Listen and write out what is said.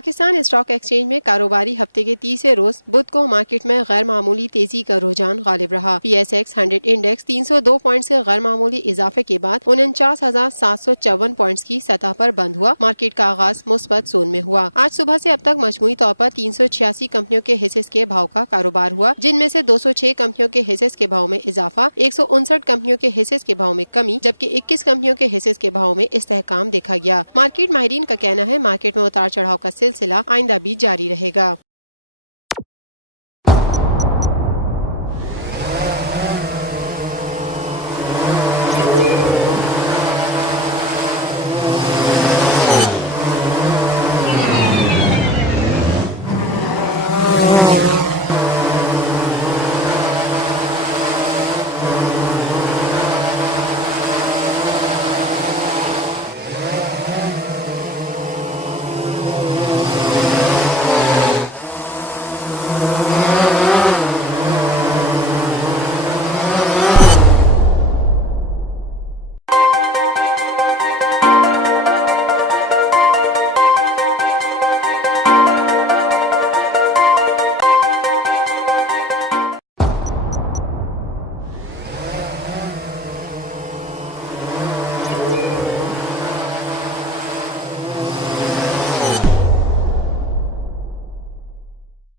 Pakistan stock exchange में कारोबारी हफ्ते के तीसरे रोज बुध को मार्केट में गैर मामूली तेजी का रुझान गालिब रहा। PSX 100 इंडेक्स 302 पॉइंट से गैर मामूली इजाफे के बाद 49,754 पॉइंट्स की सतह पर बंद हुआ। मार्केट का आगाज मुस्बत जोन में हुआ। आज सुबह से अब तक मजमूई तौर पर 386 कंपनियों के हिस्से के भाव का कारोबार हुआ, जिनमें से 206 कंपनियों के हिस्से के भाव में इजाफा, 159 कंपनियों के हिस्से के भाव में कमी, जबकि 21 कंपनियों के हिस्से के भाव में इस्तेहकाम देखा गया। मार्केट माहिरीन का कहना है मार्केट में उतार चढ़ाव का सिलसिला आइंदा भी जारी रहेगा।